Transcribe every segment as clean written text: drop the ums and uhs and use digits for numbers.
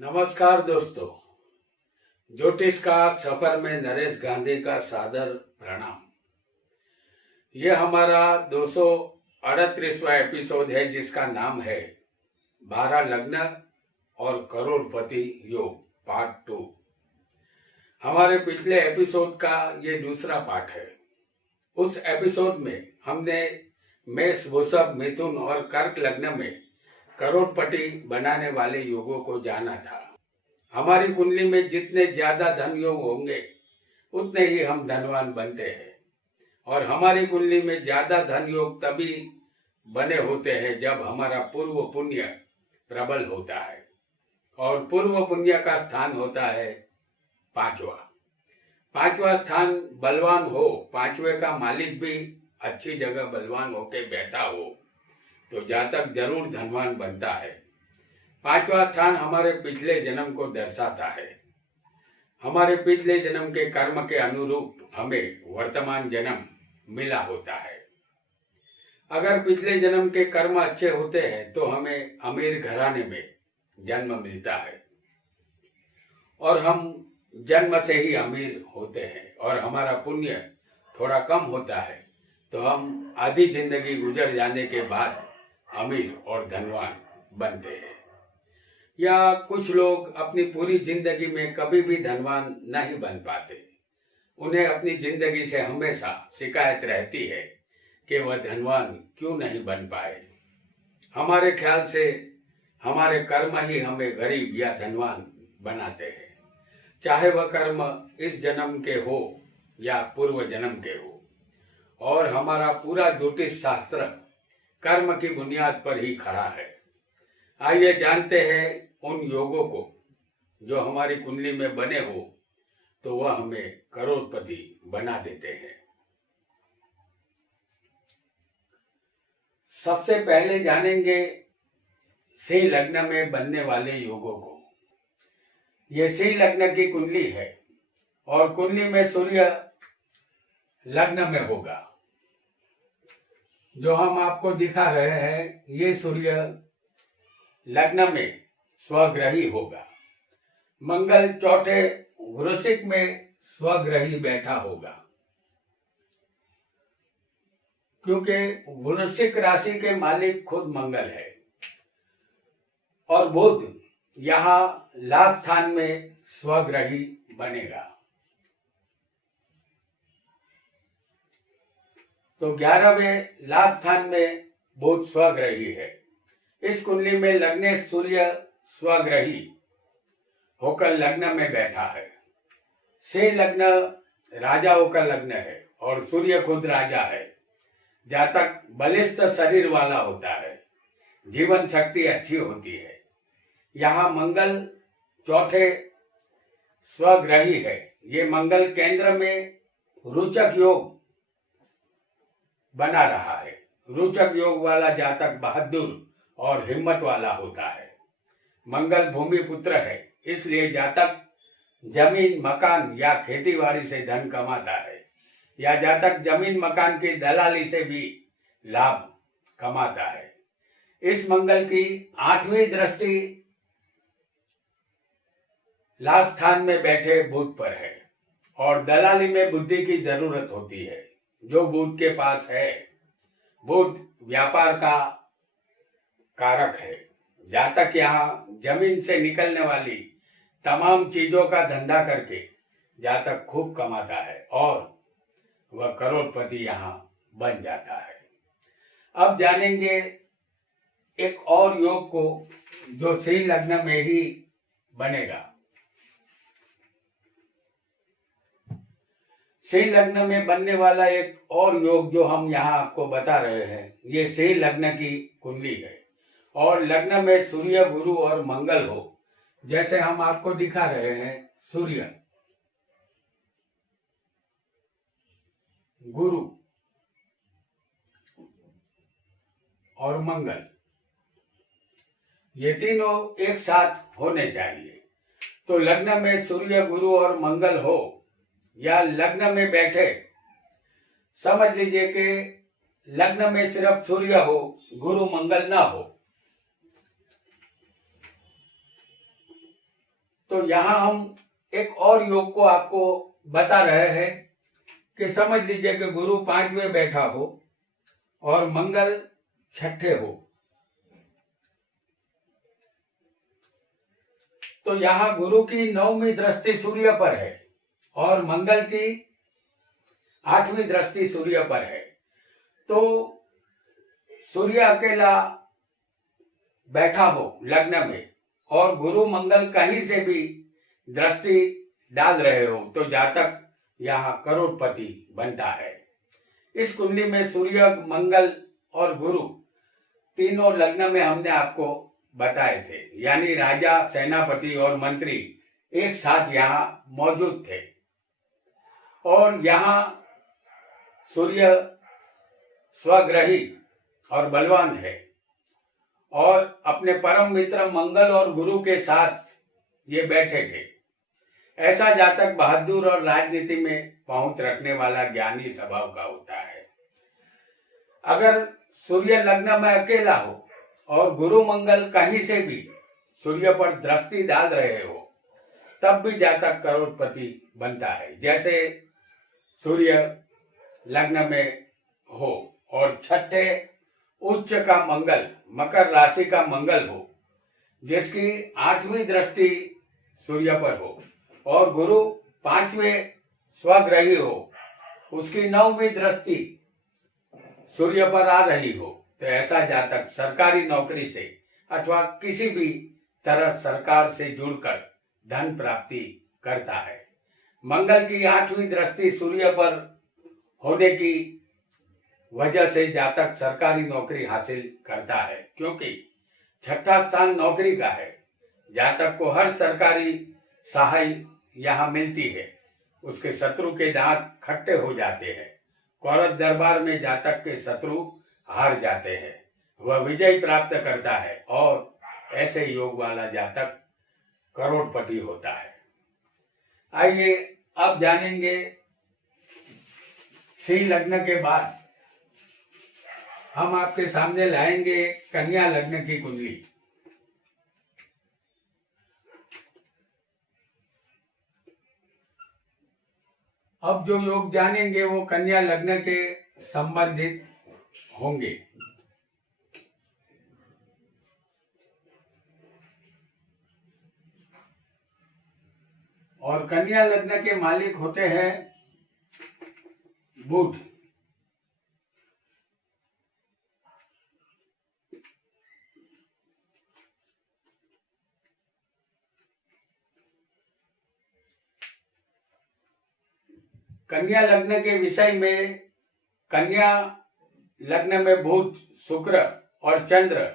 नमस्कार दोस्तों, ज्योतिष का सफर में नरेश गांधी का सादर प्रणाम। यह हमारा 238वां एपिसोड है जिसका नाम है 12 लग्न और करोड़पति योग पार्ट 2। हमारे पिछले एपिसोड का ये दूसरा पार्ट है। उस एपिसोड में हमने मेष, वृषभ, मिथुन और कर्क लग्न में करोड़पति बनाने वाले योगों को जाना था। हमारी कुंडली में जितने ज्यादा धन योग होंगे उतने ही हम धनवान बनते हैं, और हमारी कुंडली में ज्यादा धन योग तभी बने होते हैं जब हमारा पूर्व पुण्य प्रबल होता है, और पूर्व पुण्य का स्थान होता है पांचवा स्थान बलवान हो, पांचवे का मालिक भी अच्छी जगह बलवान होके बैठा हो तो जातक जरूर धनवान बनता है। पांचवा स्थान हमारे पिछले जन्म को दर्शाता है। हमारे पिछले जन्म के कर्म के अनुरूप हमें वर्तमान जन्म मिला होता है। अगर पिछले जन्म के कर्म अच्छे होते हैं तो हमें अमीर घराने में जन्म मिलता है, और हम जन्म से ही अमीर होते हैं। और हमारा पुण्य थोड़ा कम होता है तो हम आधी जिंदगी गुजर जाने के बाद अमीर और धनवान बनते हैं। या कुछ लोग अपनी पूरी जिंदगी में कभी भी धनवान नहीं बन पाते। उन्हें अपनी जिंदगी से हमेशा शिकायत रहती है कि वह धनवान क्यों नहीं बन पाए। हमारे ख्याल से हमारे कर्म ही हमें गरीब या धनवान बनाते हैं, चाहे वह कर्म इस जन्म के हो या पूर्व जन्म के हो। और हमारा पूरा ज्योतिष शास्त्र कर्म की बुनियाद पर ही खड़ा है। आइए जानते हैं उन योगों को जो हमारी कुंडली में बने हो तो वह हमें करोड़पति बना देते हैं। सबसे पहले जानेंगे सिंह लग्न में बनने वाले योगों को। यह सिंह लग्न की कुंडली है और कुंडली में सूर्य लग्न में होगा। जो हम आपको दिखा रहे हैं ये सूर्य लग्न में स्वग्रही होगा। मंगल चौथे वृश्चिक में स्वग्रही बैठा होगा, क्योंकि वृश्चिक राशि के मालिक खुद मंगल है। और बुध यहाँ लाभ स्थान में स्वग्रही बनेगा। तो 11वें लाभ स्थान में बुध स्वग्रही है। इस कुंडली में लग्न सूर्य स्वग्रही होकर लग्न में बैठा है। सिंह लग्न राजाओं का लग्न है और सूर्य खुद राजा है। जातक बलिष्ठ शरीर वाला होता है, जीवन शक्ति अच्छी होती है। यहाँ मंगल चौथे स्वग्रही है। ये मंगल केंद्र में रोचक योग बना रहा है। रोचक योग वाला जातक बहादुर और हिम्मत वाला होता है। मंगल भूमि पुत्र है, इसलिए जातक जमीन मकान या खेतीबाड़ी से धन कमाता है, या जातक जमीन मकान की दलाली से भी लाभ कमाता है। इस मंगल की 8वीं दृष्टि लाभ स्थान में बैठे बुध पर है, और दलाली में बुद्धि की जरूरत होती है जो बुध के पास है। बुध व्यापार का कारक है। जातक यहाँ जमीन से निकलने वाली तमाम चीजों का धंधा करके जातक खूब कमाता है और वह करोड़पति यहाँ बन जाता है। अब जानेंगे एक और योग को जो सिंह लग्न में ही बनेगा। सिंह लग्न में बनने वाला एक और योग जो हम यहाँ आपको बता रहे हैं, ये सिंह लग्न की कुंडली है और लग्न में सूर्य, गुरु और मंगल हो। जैसे हम आपको दिखा रहे हैं, सूर्य, गुरु और मंगल, ये तीनों एक साथ होने चाहिए। तो लग्न में सूर्य, गुरु और मंगल हो या लग्न में बैठे, समझ लीजिए कि लग्न में सिर्फ सूर्य हो, गुरु मंगल ना हो, तो यहाँ हम एक और योग को आपको बता रहे हैं कि समझ लीजिए कि गुरु 5वें बैठा हो और मंगल 6ठे हो, तो यहाँ गुरु की 9वीं दृष्टि सूर्य पर है और मंगल की 8वीं दृष्टि सूर्य पर है। तो सूर्य अकेला बैठा हो लग्न में और गुरु मंगल कहीं से भी दृष्टि डाल रहे हो तो जातक यहाँ करोड़पति बनता है। इस कुंडली में सूर्य, मंगल और गुरु तीनों लग्न में हमने आपको बताए थे, यानी राजा, सेनापति और मंत्री एक साथ यहाँ मौजूद थे। और यहाँ सूर्य स्वग्रही और बलवान है और अपने परम मित्र मंगल और गुरु के साथ ये बैठे थे। ऐसा जातक बहादुर और राजनीति में पहुंच रखने वाला ज्ञानी स्वभाव का होता है। अगर सूर्य लग्न में अकेला हो और गुरु मंगल कहीं से भी सूर्य पर दृष्टि डाल रहे हो तब भी जातक करोड़पति बनता है। जैसे सूर्य लग्न में हो और 6ठे उच्च का मंगल, मकर राशि का मंगल हो, जिसकी 8वीं दृष्टि सूर्य पर हो और गुरु 5वें स्वग्रही हो, उसकी 9वीं दृष्टि सूर्य पर आ रही हो, तो ऐसा जातक सरकारी नौकरी से अथवा किसी भी तरह सरकार से जुड़कर धन प्राप्ति करता है। मंगल की 8वीं दृष्टि सूर्य पर होने की वजह से जातक सरकारी नौकरी हासिल करता है, क्योंकि 6ठा स्थान नौकरी का है। जातक को हर सरकारी सहाय यहाँ मिलती है। उसके शत्रु के दांत खट्टे हो जाते हैं। कौरव दरबार में जातक के शत्रु हार जाते हैं, वह विजय प्राप्त करता है और ऐसे योग वाला जातक करोड़पति होता है। आइए अब जानेंगे सिंह लग्न के बाद हम आपके सामने लाएंगे कन्या लग्न की कुंडली। अब जो योग जानेंगे वो कन्या लग्न के संबंधित होंगे। और कन्या लग्न के मालिक होते हैं बुध। कन्या लग्न के विषय में, कन्या लग्न में बुध, शुक्र और चंद्र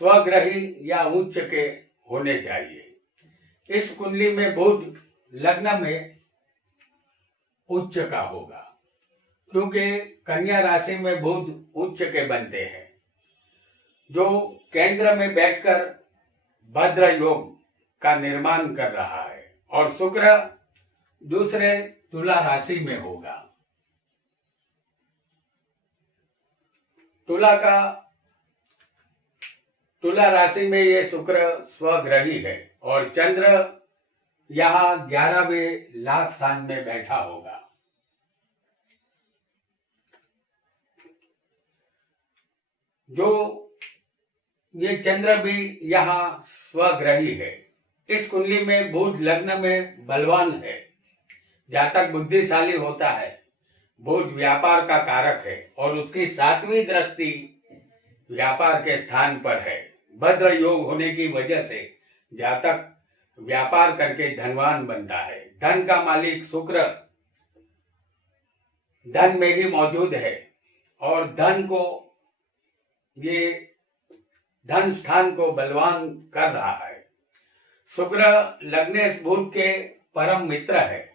स्वग्रही या उच्च के होने चाहिए। इस कुंडली में बुध लग्न में उच्च का होगा, क्योंकि कन्या राशि में बुध उच्च के बनते हैं, जो केंद्र में बैठकर भद्र योग का निर्माण कर रहा है। और शुक्र दूसरे तुला राशि में होगा। तुला राशि में ये शुक्र स्वग्रही है और चंद्र यहाँ 11वें लाभ स्थान में बैठा होगा। जो ये चंद्र भी यहाँ स्वग्रही है। इस कुंडली में बुध लग्न में बलवान है। जातक बुद्धिशाली होता है। बुध व्यापार का कारक है और उसकी 7वीं दृष्टि व्यापार के स्थान पर है। भद्र योग होने की वजह से जातक व्यापार करके धनवान बनता है। धन का मालिक शुक्र धन में ही मौजूद है और धन स्थान को बलवान कर रहा है। शुक्र लग्नेश बुध के परम मित्र है।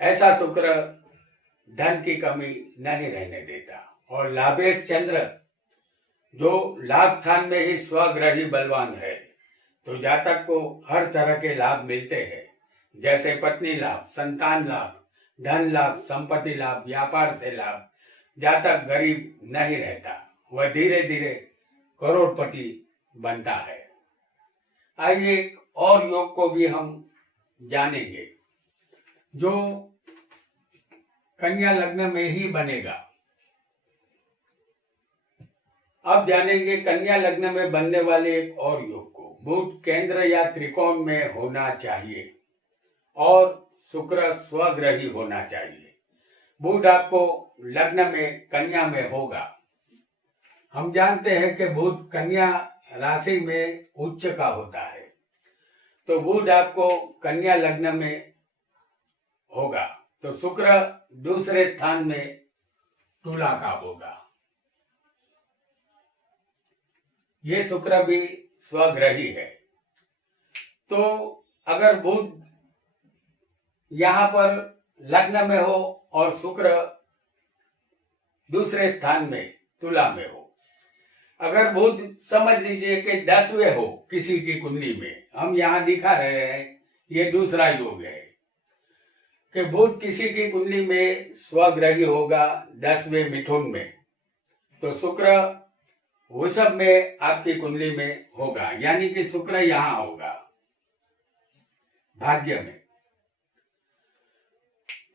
ऐसा शुक्र धन की कमी नहीं रहने देता। और लाभेश चंद्र जो लाभ स्थान में ही स्वग्रही बलवान है, तो जातक को हर तरह के लाभ मिलते हैं, जैसे पत्नी लाभ, संतान लाभ, धन लाभ, संपत्ति लाभ, व्यापार से लाभ। जातक गरीब नहीं रहता, वह धीरे धीरे करोड़पति बनता है। आइए और योग को भी हम जानेंगे जो कन्या लग्न में ही बनेगा। अब जानेंगे कन्या लग्न में बनने वाले एक और योग को। बुध केंद्र या त्रिकोण में होना चाहिए और शुक्र स्वग्रही होना चाहिए। बुध आपको लग्न में कन्या में होगा। हम जानते हैं कि बुध कन्या राशि में उच्च का होता है, तो बुध आपको कन्या लग्न में होगा, तो शुक्र दूसरे स्थान में तुला का होगा। ये शुक्र भी स्वग्रही है। तो अगर बुध यहां पर लग्न में हो और शुक्र दूसरे स्थान में तुला में हो, अगर बुध समझ लीजिए कि 10वें हो किसी की कुंडली में, हम यहां दिखा रहे हैं ये दूसरा योग है कि बुध किसी की कुंडली में स्वग्रही होगा 10वें मिथुन में, तो शुक्र वृषभ में आपकी कुंडली में होगा, यानी कि शुक्र यहां होगा भाग्य में।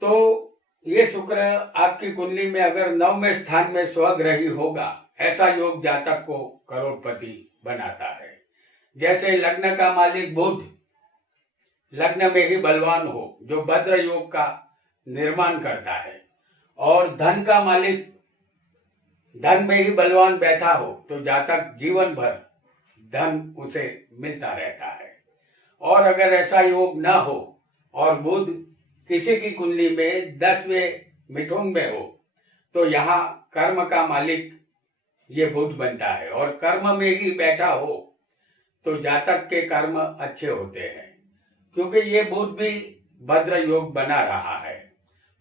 तो ये शुक्र आपकी कुंडली में अगर 9वें स्थान में स्वग्रही होगा, ऐसा योग जातक को करोड़पति बनाता है। जैसे लग्न का मालिक बुध लग्न में ही बलवान हो, जो भद्र योग का निर्माण करता है, और धन का मालिक धन में ही बलवान बैठा हो, तो जातक जीवन भर धन उसे मिलता रहता है। और अगर ऐसा योग न हो और बुध किसी की कुंडली में 10वें मिथुन में हो, तो यहाँ कर्म का मालिक ये बुध बनता है, और कर्म में ही बैठा हो तो जातक के कर्म अच्छे होते हैं, क्योंकि ये बुध भी भद्र योग बना रहा है।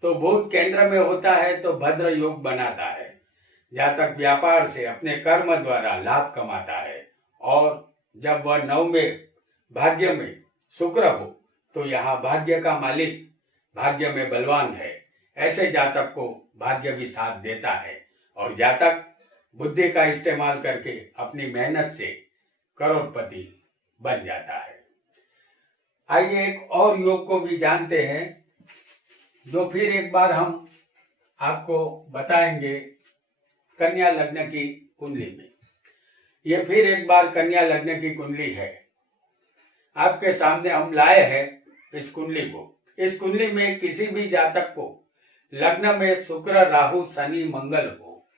तो बुध केंद्र में होता है तो भद्र योग बनाता है। जातक व्यापार से अपने कर्म द्वारा लाभ कमाता है, और जब वह 9वें भाग्य में शुक्र हो तो यहाँ भाग्य का मालिक भाग्य में बलवान है। ऐसे जातक को भाग्य भी साथ देता है, और जातक बुद्धि का इस्तेमाल करके अपनी मेहनत से करोड़पति बन जाता है। आइए एक और योग को भी जानते हैं, जो फिर एक बार हम आपको बताएंगे कन्या लग्न की कुंडली में। ये फिर एक बार कन्या लग्न की कुंडली है, आपके सामने हम लाए हैं इस कुंडली को। इस कुंडली में किसी भी जातक को लग्न में शुक्र राहु शनि मंगल हो,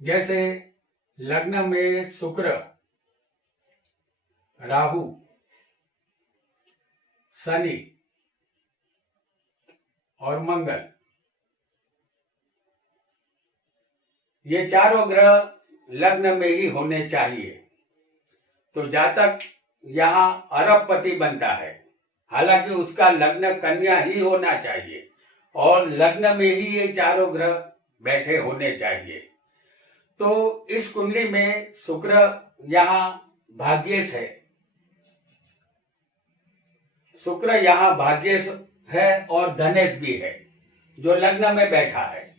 जैसे लग्न में शुक्र राहु शनि और मंगल, ये चारों ग्रह लग्न में ही होने चाहिए, तो जातक यहाँ अरबपति बनता है। हालांकि उसका लग्न कन्या ही होना चाहिए और लग्न में ही ये चारों ग्रह बैठे होने चाहिए। तो इस कुंडली में शुक्र यहाँ भाग्येश है, शुक्र यहाँ भाग्येश है और धनेश भी है, जो लग्न में बैठा है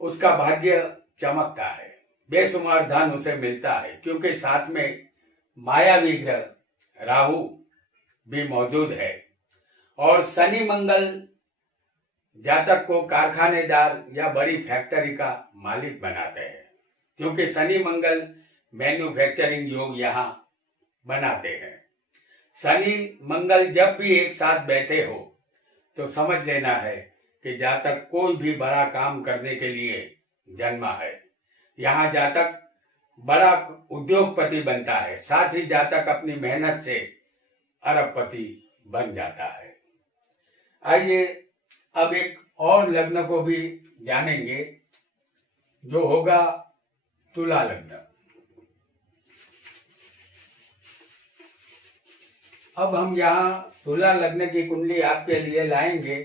उसका भाग्य चमकता है, बेशुमार धन उसे मिलता है, क्योंकि साथ में मायावी ग्रह राहु भी मौजूद है। और शनि मंगल जातक को कारखानेदार या बड़ी फैक्ट्री का मालिक बनाते हैं, क्योंकि शनि मंगल मैन्युफैक्चरिंग योग यहाँ बनाते हैं। शनि मंगल जब भी एक साथ बैठे हो तो समझ लेना है कि जातक कोई भी बड़ा काम करने के लिए जन्मा है। यहाँ जातक बड़ा उद्योगपति बनता है, साथ ही जातक अपनी मेहनत से अरबपति बन जाता है। आइए अब एक और लग्न को भी जानेंगे, जो होगा तुला लग्न। अब हम यहाँ तुला लग्न की कुंडली आपके लिए लाएंगे।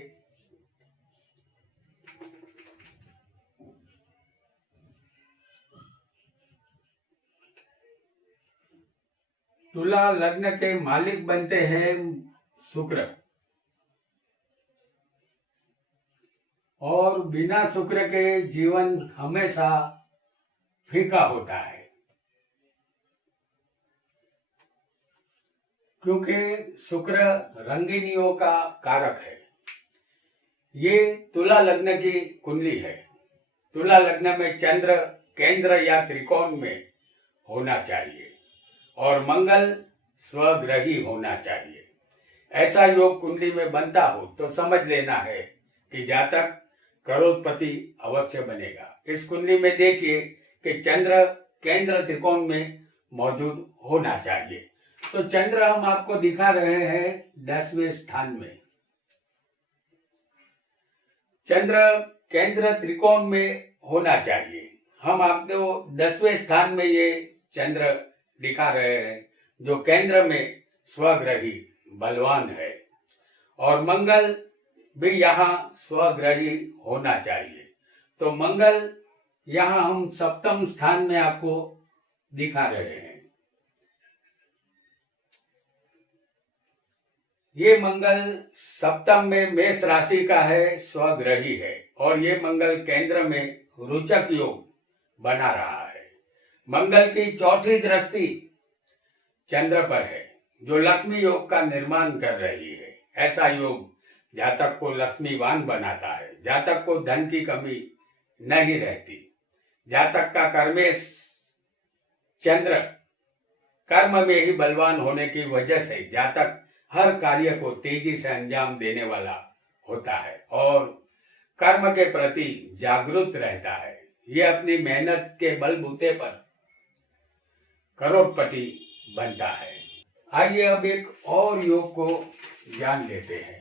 तुला लग्न के मालिक बनते हैं शुक्र, और बिना शुक्र के जीवन हमेशा फीका होता है, क्योंकि शुक्र रंगीनियों का कारक है। ये तुला लग्न की कुंडली है। तुला लग्न में चंद्र केंद्र या त्रिकोण में होना चाहिए और मंगल स्वग्रही होना चाहिए। ऐसा योग कुंडली में बनता हो तो समझ लेना है कि जातक करोड़पति अवश्य बनेगा। इस कुंडली में देखिए कि चंद्र केंद्र त्रिकोण में मौजूद होना चाहिए। तो चंद्र हम आपको दिखा रहे हैं 10वें स्थान में। चंद्र केंद्र त्रिकोण में होना चाहिए। हम आपको 10वें स्थान में ये चंद्र दिखा रहे हैं जो केंद्र में स्वग्रही बलवान है और मंगल भी यहाँ स्वग्रही होना चाहिए। तो मंगल यहाँ हम 7वें स्थान में आपको दिखा रहे हैं। ये मंगल 7वें में मेष राशि का है, स्वग्रही है और ये मंगल केंद्र में रोचक योग बना रहा है। मंगल की चौथी दृष्टि चंद्र पर है जो लक्ष्मी योग का निर्माण कर रही है। ऐसा योग जातक को लक्ष्मीवान बनाता है। जातक को धन की कमी नहीं रहती। जातक का कर्मेश चंद्र कर्म में ही बलवान होने की वजह से जातक हर कार्य को तेजी से अंजाम देने वाला होता है और कर्म के प्रति जागरूक रहता है। ये अपनी मेहनत के बलबूते पर करोड़पति बनता है। आइए अब एक और योग को जान लेते हैं।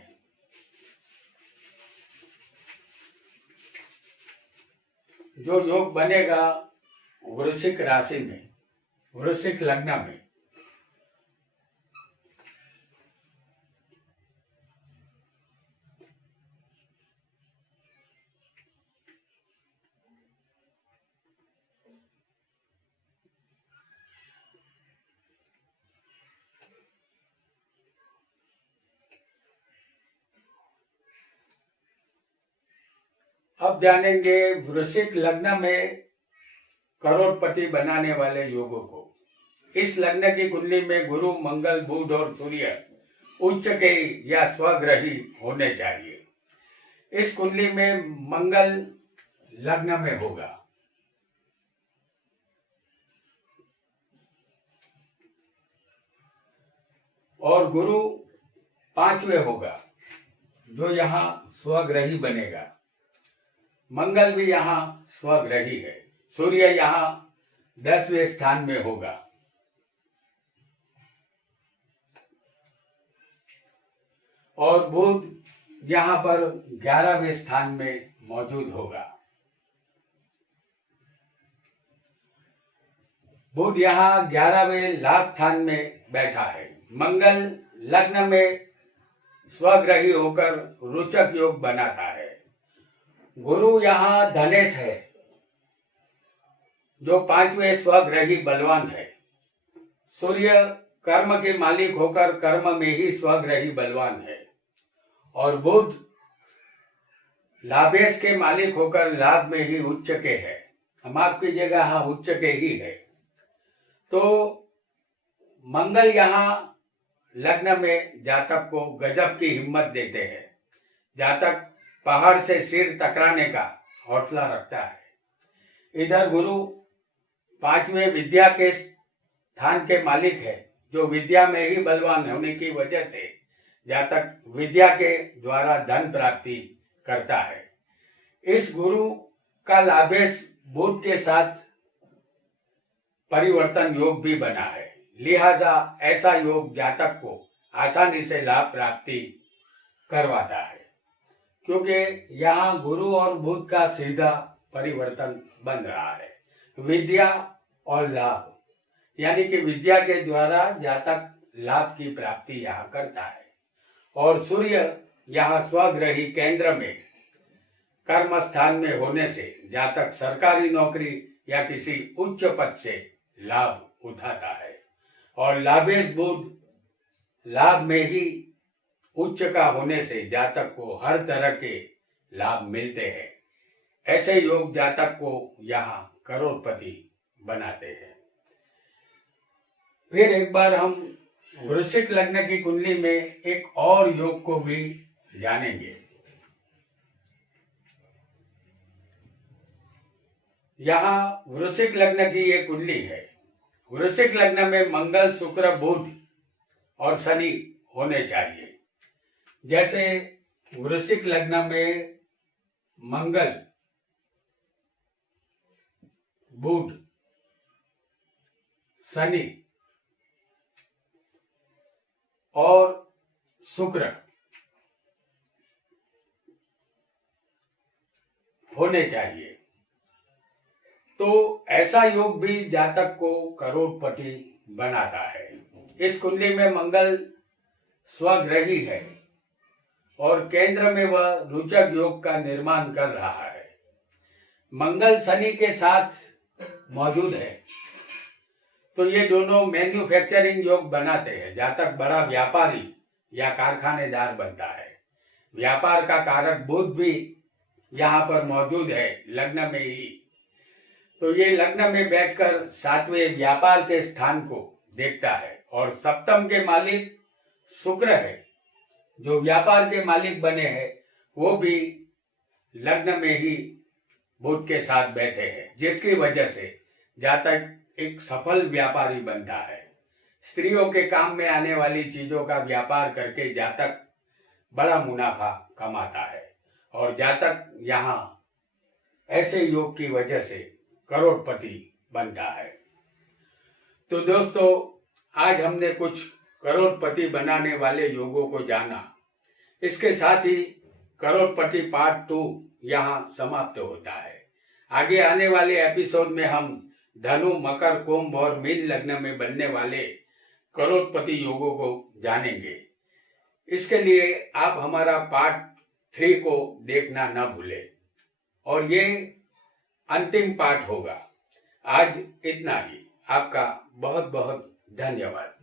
जो योग बनेगा वृश्चिक राशि में, वृश्चिक लग्न में। अब जानेंगे वृश्चिक लग्न में करोड़पति बनाने वाले योगों को। इस लग्न की कुंडली में गुरु मंगल बुध और सूर्य उच्च के या स्वग्रही होने चाहिए। इस कुंडली में मंगल लग्न में होगा और गुरु 5वें होगा जो यहाँ स्वग्रही बनेगा। मंगल भी यहाँ स्वग्रही है। सूर्य यहाँ 10वें स्थान में होगा और बुध यहाँ पर 11वें स्थान में मौजूद होगा। बुध यहाँ 11वें लाभ स्थान में बैठा है। मंगल लग्न में स्वग्रही होकर रोचक योग बनाता है। गुरु यहाँ धनेश है जो 5वें स्वग्रही बलवान है। सूर्य कर्म के मालिक होकर कर्म में ही स्वग्रही बलवान है और बुध लाभेश के मालिक होकर लाभ में ही उच्च के है। हम आपकी जगह यहाँ उच्च के ही है। तो मंगल यहाँ लग्न में जातक को गजब की हिम्मत देते हैं। जातक पहाड़ से सिर टकराने का हौसला रखता है। इधर गुरु 5वें विद्या के स्थान के मालिक है जो विद्या में ही बलवान होने की वजह से जातक विद्या के द्वारा धन प्राप्ति करता है। इस गुरु का लाभेश बुध के साथ परिवर्तन योग भी बना है। लिहाजा ऐसा योग जातक को आसानी से लाभ प्राप्ति करवाता है क्योंकि यहाँ गुरु और बुध का सीधा परिवर्तन बन रहा है। विद्या और लाभ यानी कि विद्या के द्वारा जातक लाभ की प्राप्ति यहाँ करता है और सूर्य यहाँ स्वग्रही केंद्र में कर्म स्थान में होने से जातक सरकारी नौकरी या किसी उच्च पद से लाभ उठाता है और लाभेश बुध लाभ में ही उच्च का होने से जातक को हर तरह के लाभ मिलते हैं। ऐसे योग जातक को यहाँ करोड़पति बनाते हैं। फिर एक बार हम वृश्चिक लग्न की कुंडली में एक और योग को भी जानेंगे। यहाँ वृश्चिक लग्न की ये कुंडली है। वृश्चिक लग्न में मंगल, शुक्र, बुध और शनि होने चाहिए। जैसे वृश्चिक लग्न में मंगल, बुध, शनि और शुक्र होने चाहिए, तो ऐसा योग भी जातक को करोड़पति बनाता है। इस कुंडली में मंगल स्वग्रही है और केंद्र में वह रोचक योग का निर्माण कर रहा है। मंगल शनि के साथ मौजूद है, तो ये दोनों मैन्युफैक्चरिंग योग बनाते हैं। जातक बड़ा व्यापारी या कारखानेदार बनता है। व्यापार का कारक बुध भी यहाँ पर मौजूद है लग्न में ही, तो ये लग्न में बैठकर सातवें व्यापार के स्थान को देखता है। और सप्तम के मालिक शुक्र है, जो व्यापार के मालिक बने हैं, वो भी लग्न में ही बुध के साथ बैठे हैं, जिसकी वजह से जातक एक सफल व्यापारी बनता है। स्त्रियों के काम में आने वाली चीजों का व्यापार करके जातक बड़ा मुनाफा कमाता है और जातक यहाँ ऐसे योग की वजह से करोड़पति बनता है। तो दोस्तों, आज हमने कुछ करोड़पति बनाने वाले योगों को जाना। इसके साथ ही करोड़पति पार्ट 2 यहाँ समाप्त होता है। आगे आने वाले एपिसोड में हम धनु, मकर, कुंभ और मीन लग्न में बनने वाले करोड़पति योगों को जानेंगे। इसके लिए आप हमारा पार्ट 3 को देखना न भूलें और ये अंतिम पार्ट होगा। आज इतना ही। आपका बहुत बहुत धन्यवाद।